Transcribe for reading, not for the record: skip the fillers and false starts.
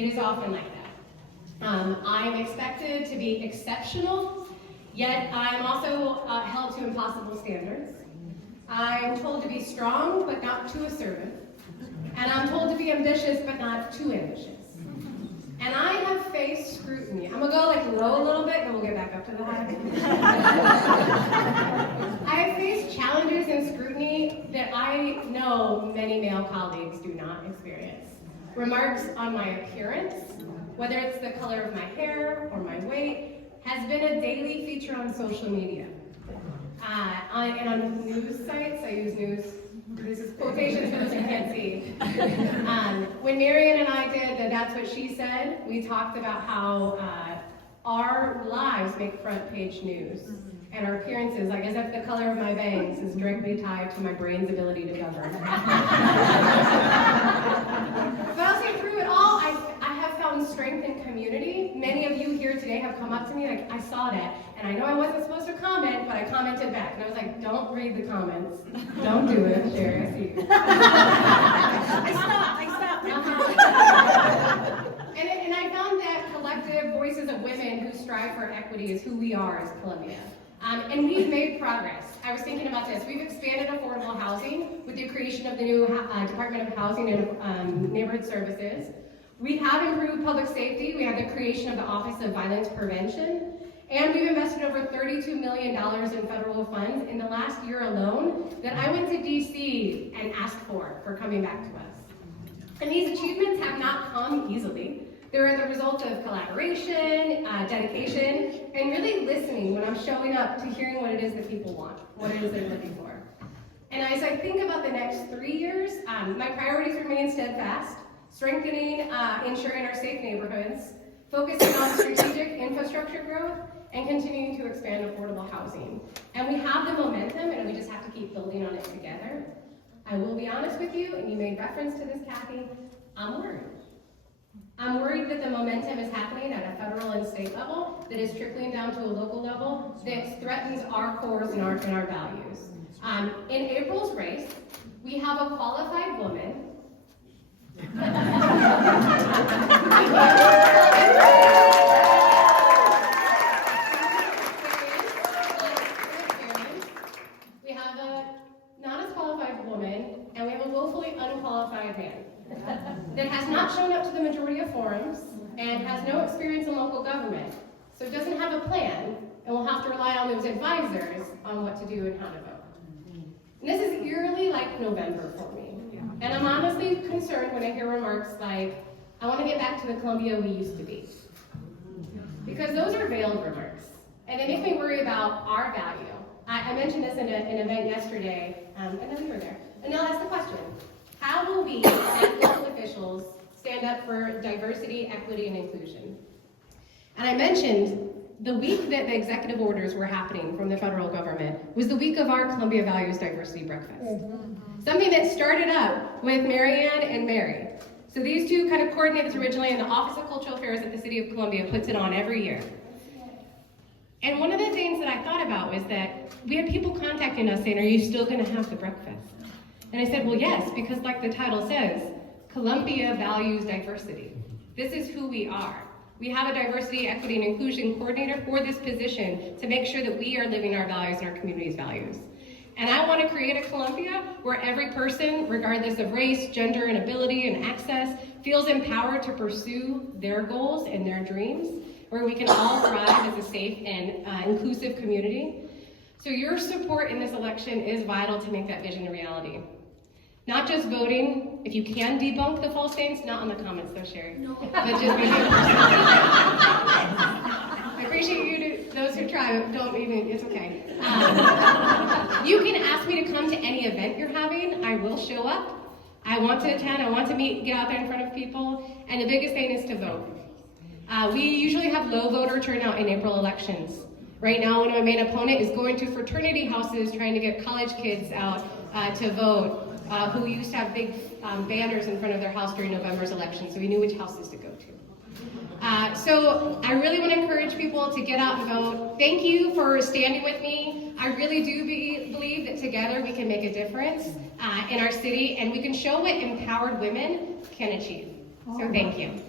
It is often like that. I'm expected to be exceptional, yet I'm also held to impossible standards. I'm told to be strong, but not too assertive. And I'm told to be ambitious, but not too ambitious. And I have faced scrutiny. I'm gonna go low a little bit, and we'll get back up to the high. I have faced challenges and scrutiny that I know many male colleagues do not experience. Remarks on my appearance, whether it's the color of my hair or my weight, has been a daily feature on social media. And on news sites, I use news, this is quotations for those who can't see. When Marian and I did the That's What She Said, we talked about how our lives make front page news. And our appearances, like as if the color of my bangs is directly tied to my brain's ability to govern. But I'll say through it all, I have found strength in community. Many of you here today have come up to me like, I saw that, and I know I wasn't supposed to comment, but I commented back. And I was like, don't read the comments. Don't do it, Sherry, I see you. I stopped. And I found that collective voices of women who strive for equity is who we are as Columbia. And we've made progress. I was thinking about this. We've expanded affordable housing with the creation of the new Department of Housing and Neighborhood Services. We have improved public safety. We have the creation of the Office of Violence Prevention. And we've invested over $32 million in federal funds in the last year alone that I went to DC and asked for coming back to us. And these achievements have not come easily. They're the result of collaboration, dedication, and really listening when I'm showing up to hearing what it is that people want, what it is they're looking for. And as I think about the next 3 years, my priorities remain steadfast, strengthening, ensuring our safe neighborhoods, focusing on strategic infrastructure growth, and continuing to expand affordable housing. And we have the momentum, and we just have to keep building on it together. I will be honest with you, and you made reference to this, Kathy, I'm worried. I'm worried that the momentum is happening at a federal and state level that is trickling down to a local level that threatens our cores and our values. In April's race, we have a qualified woman. We have a not as qualified woman, and we have a woefully unqualified man that has not shown up to the majority of forums and has no experience in local government. So it doesn't have a plan, and we'll have to rely on those advisors on what to do and how to vote. And this is eerily like November for me. And I'm honestly concerned when I hear remarks like, I want to get back to the Columbia we used to be. Because those are veiled remarks, and they make me worry about our value. I mentioned this in an event yesterday, and then we were there. And they'll ask the question, how will we, as local officials, stand up for diversity, equity, and inclusion? And I mentioned the week that the executive orders were happening from the federal government was the week of our Columbia Values Diversity Breakfast. Something that started up with Marianne and Mary. So these two kind of coordinated originally, and the Office of Cultural Affairs at the City of Columbia puts it on every year. And one of the things that I thought about was that we had people contacting us saying, are you still going to have the breakfast? And I said, well, yes, because like the title says, Columbia values diversity. This is who we are. We have a diversity, equity, and inclusion coordinator for this position to make sure that we are living our values and our community's values. And I want to create a Columbia where every person, regardless of race, gender, and ability and access, feels empowered to pursue their goals and their dreams, where we can all thrive as a safe and inclusive community. So your support in this election is vital to make that vision a reality. Not just voting, if you can debunk the false things, not on the comments though, Sherry. No. But just voting. I appreciate you, those who try, don't even, it's okay. You can ask me to come to any event you're having, I will show up. I want to attend, I want to meet, get out there in front of people, and the biggest thing is to vote. We usually have low voter turnout in April elections. Right now, one of my main opponent is going to fraternity houses trying to get college kids out to vote, who used to have big banners in front of their house during November's election, so we knew which houses to go to. So I really want to encourage people to get out and vote. Thank you for standing with me. I really do believe that together we can make a difference in our city, and we can show what empowered women can achieve. So thank you.